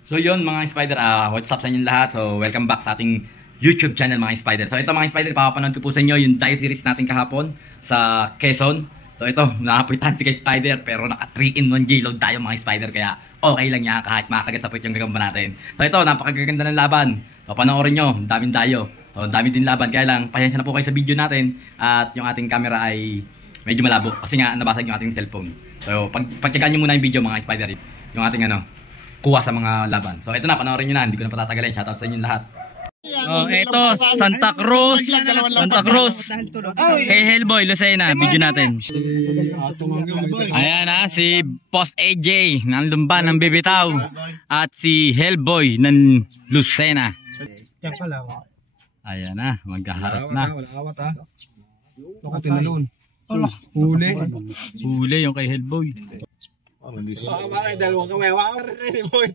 So yun mga spider, what's up sa inyo lahat? So welcome back sa ating YouTube channel mga spider. So ito mga spider, papapanood ko po sa inyo yung dive series natin kahapon sa Quezon. So ito, nakapitan si kay spider pero naka 3-in-1 J-load tayo mga spider, kaya okay lang niya kahit makagat sa puwit yung gagamba natin. So ito, napakaganda ng laban. So panoorin nyo, daming tayo. So dami din laban, kaya lang pasensya na po kayo sa video natin at yung ating camera ay medyo malabo kasi nga nabasag yung ating cellphone. So pagtyagaan nyo muna yung video mga spider, yung ating kuha sa mga laban. So ito na, panoorin nyo na, hindi ko na patatagalin. Shoutout sa inyo lahat. Oh, ito Santa Cruz kay Hellboy Lucena, video natin. Ayan si Post AJ ng Lumban ng Bibitaw at si Hellboy ng Lucena. Ayan na, magkaharap na. Huli yung kay Hellboy. Dalawang kamay,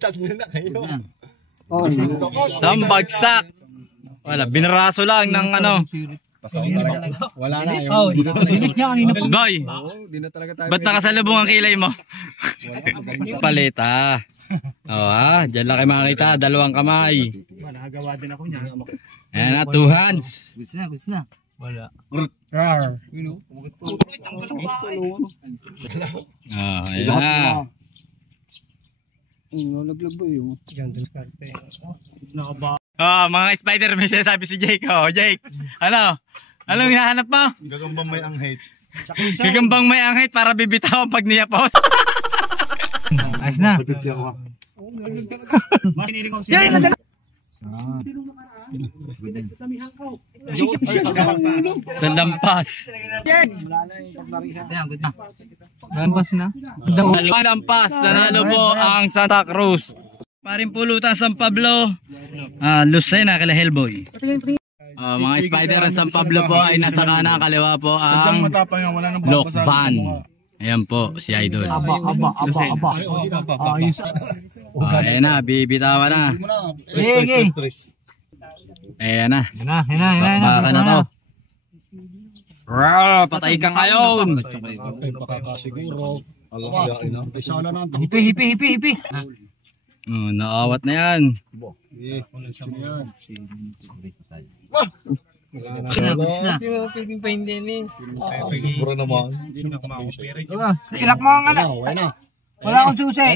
tatlo na kayo. Sambagsak. Wala, binaraso lang ng Wala na. Boy, ba't nakasalubong ang kilay mo? Paleta. Diyan lang kayo makakita, dalawang kamay. Nakagawa din ako niya. Ayan na, 2 hands. Gusto na. Wala. Ayan na. Mga spider, may sinasabi si Jake. Jake, anong hinahanap mo? Gagambang may anghit. Gagambang may anghit para bibitaw pag niyapos. Ayos na. Sa lampas. Lampas na. Sa lampas, nanalo po ang Santa Cruz. Paring pulutan San Pablo, Lucena kala Hellboy. Mga spider ng San Pablo po ay nasa kanan, kaliwa po ang Lokban. Ayan po si Idol. Ayan na, bibitawan na. Ayan na. Baka na to. Patay kang ayon. Hipi. Naawat na yan. Sobra naman. Ilak mo ang Wala akong susi.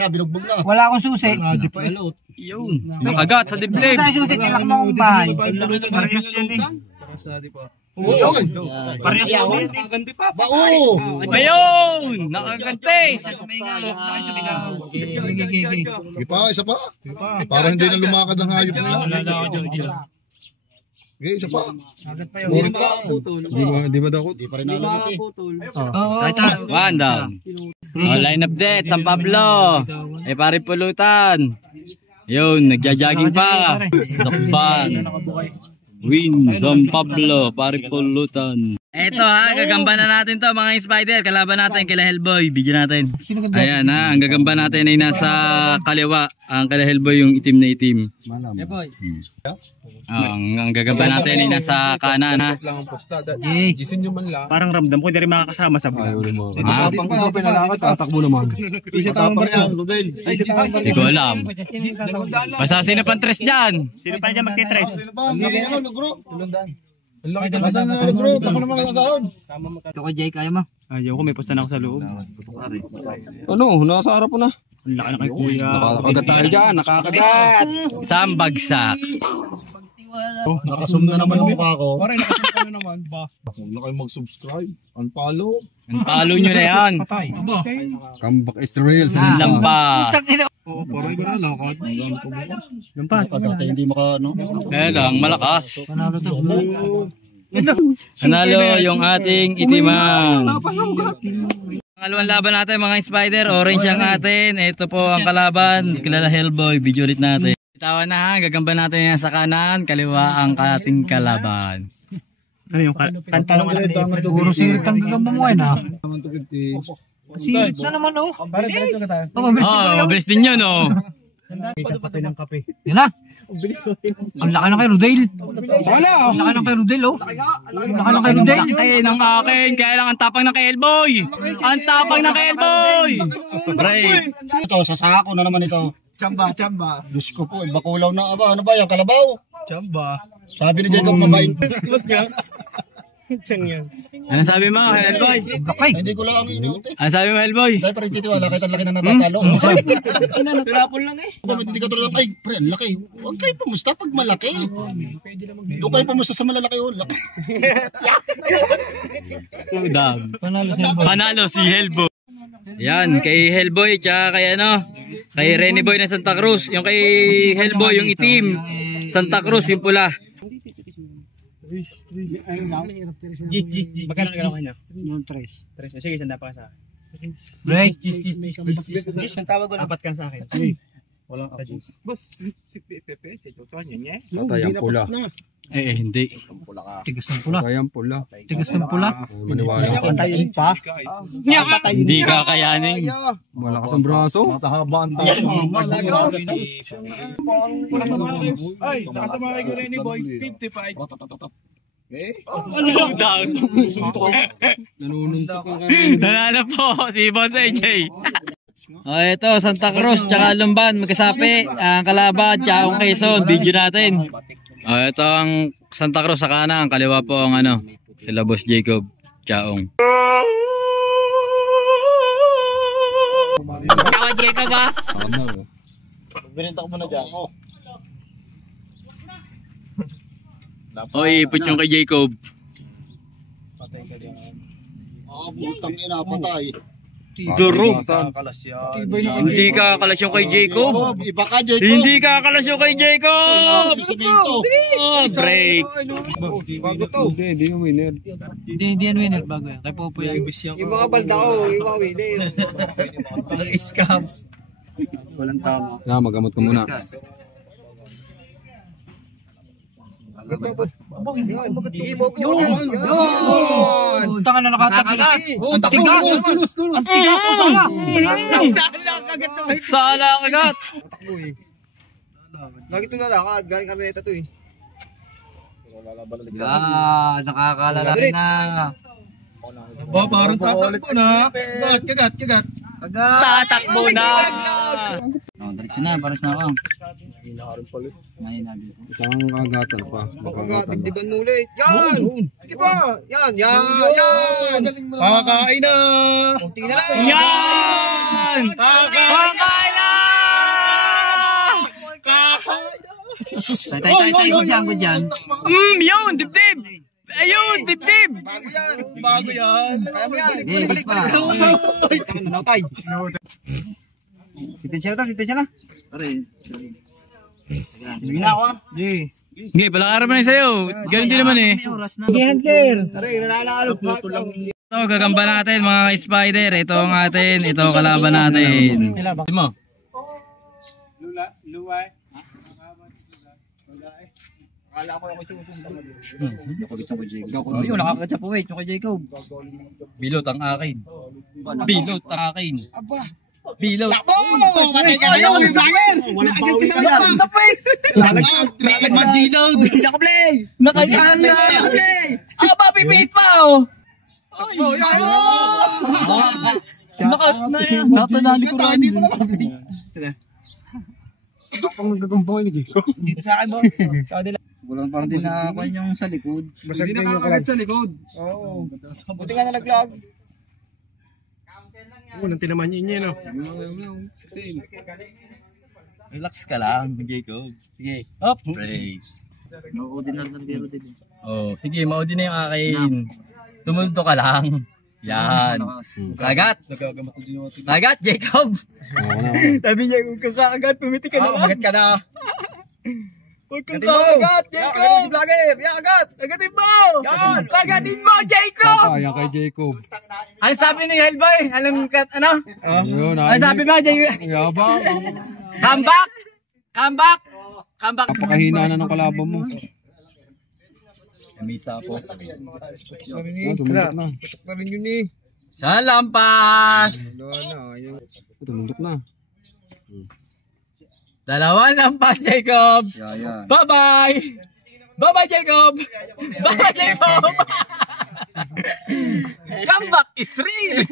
Wala akong susi. Yun. Nakagat sa dibdib. Sa susi, ilak mo ang bahay. Parehas yan eh. Parehas yan. Nakaganti pa. Ayun! Nakaganti! Isa pa. Para hindi na lumakad ang hayop na yan. Isa pa. Di ba dakot? Di pa rin alam ito. One down. Line update, San Pablo. Pare pulutan. Yun, nagja-jogging pa. Lokban. Win, San Pablo, pare pulutan. Eto gagamba na natin to mga spider. Kalaban natin kila Hellboy, video natin. Ayan ang gagamba natin ay nasa kaliwa. Ang kila Hellboy yung itim na itim. Hellboy. Ang gagamba natin ay nasa kanan ha. Parang ramdam ko, hindi rin makakasama sa vlog. Tatakbo naman. Isa tama ba yan, Rodel? Hindi ko alam. Basta sino pang tres dyan? Sino pa dyan magtitres? Ang laki na sa bro, ako naman ang sahod. Ito ko, Jake, kaya mo? Ayaw ko, may pasan ako sa loob. Nasa harap po na. Ang laki na kay kuya. Nakakagat tayo dyan, nakakagat. Sambagsak. Nakasum na naman ang mukha ko. Parang nakasum ka na naman. Huwag na kayo mag-subscribe. Unfollow. Unfollow nyo na yan. Comeback Israel. Lampas. Parang iba na lakad. Lampas. Hindi maka, Kaya lang, malakas. Nanalo yung ating itiman. Pangalawang laban natin mga spider. Orange ang atin. Ito po ang kalaban. Kilala Hellboy. Video ulit natin. Bitawan na gagamba natin yan sa kanan. Kaliwa ang ating kalaban. Ano yung kanta naman natin? Puro sirit ang gagamba mo na. Sirit na naman mabilis din yun Patay ng kape. Yan na. Ang laki na kay Rodel. Wala! Ang laki na kay Rodel, oh. Ang laki na kay Rodel. Laki ng akin. Kaya lang ang tapang ng kay Hellboy. Ang tapang ng kay Hellboy. Break. Ito, sasako na naman ito. Chamba. Diyos ko po, bakulaw na aba. Ano ba yan? Kalabaw? Chamba. Sabi ni Jacob, mabait. Ano sabi mo, Hellboy? Hindi ko lang ang iniuti. Ano sabi mo, Hellboy? Dahil pa rin titiwala, kahit ang laki na natatalo. Tinapon lang eh. Bakit hindi ka tulad ay, pre, ang laki. Huwag kayo pamusta pag malaki. Doon kayo pamusta sa malalaki. Laki. Panalo si Hellboy. Yan, kay Hellboy, tsaka kay kay Renny Boy na Santa Cruz. Yung kay Hellboy, yung itim. Santa Cruz, yung pula. Magkano kailangan kanya? Yung 3. Sige, sanda pa ka sa akin. Break. Apat ka sa akin. Wala sa juice. Boss, si Pepe, niya. Patay ang pula. Hindi. Tigas ng pula. Patay ang pula. Tigas ng pula. Maniwala ka. Patayin pa. Hindi kakayanin. Malakas ang braso. Matahaba ang tayo. Ay, nakasama kay Renny Boy, 55. Down. Nanununtok ang kami. Nanalo po si Boss AJ. Ito, Santa Cruz, tsaka Lumban, magkasapi. Ang kalaban, tsaka ang Quezon, video natin. Ito ang Santa Cruz sa kanan, kaliwa po ang sila Boss Jacob, Chaong. Kawa Jacob ba? Tama. Binenta ko muna dyan. Oy, ipot yung kay Jacob. Butang ina, patay. Durog. Kakalas yan. Hindi kakalas yung kay Jacob. Iba ka, Jacob. Hindi kakalas yung kay Jacob. Oh, break. Bago to. Hindi yung winner. Hindi yan winner bago yan. Kay Popo yan. Yung mga balda ko, yung mga winner. Ang scam. Walang tama. Yeah, magamot ka muna. Punta ka na nakatakas. Ang tigas. Ang tigas. Sala kagat. Lagi ito nalakad, galing Araneta to eh. Yan, nakakalalaki na. Ba, parang tatakbo na. Kagat. Tatakbo na. Diretso na, paras na ako. Isang kagatan pa. Kagating di ba nulit? Yan! Sige pa! Yan! Kakain na! Kunti na lang! Yan! Kakain na! Tay, good yan. Yun, dibdib! Ayun, dibdib! Bago yan! Kaya mo yan! Higit pa. Nautay! Sitensya na! Pare. Hindi na ako ah! Hindi, palakaran mo na sa'yo. Ganun din naman eh. Oras na. Aray, nalalalo pa! Ito, gagamba natin mga spider. Ito ang atin. Ito kalaban natin. Mo. Ayun, nakakagat sa puwet. Yung kay Jacob. Bilot ang akin. Bilot ang akin. Bilot. Matay ka kayo! Walang bawi ka yan! Lalag Magino! Naka-play! Naka-play! Aba, pipit pa oh! Ay! Natanali ko rin. Dito sa akin, boss. Walang parang din nakakuha yung sa likod. Hindi na kakagat sa likod. Oo. Buti nga na nag-vlog. Nang tinaman niya no. Relax ka lang, Jacob. Sige. Up, break. No-ordinary ng gero dito. Oh, sige, maudi na yung akin. Tumulto ka lang. Yan. Kagat. Kagat, Jacob. Sabi niya, kung kakagat, pumiti ka na lang. Magat ka na. Huwag kang kakagat, Kagatin mo Jacob. si vlogger. Agat. Kagatin mo. Yan. Kagatin mo, Jacob. Papaya kay Jacob. Ano sabi ni Hellboy? Anong ano? Yun, Ano sabi mo, Jacob? Yabang. Come back! Come back! Come back! Napakahina na ng kalaban mo. Misa po. Tumundok na. Pa rin yun eh. Saan lampas? Tumundok na. Dalawang lampas, Jacob. Yan. Bye-bye! Bye-bye, Jacob! Bye-bye, Jacob! Come back is real!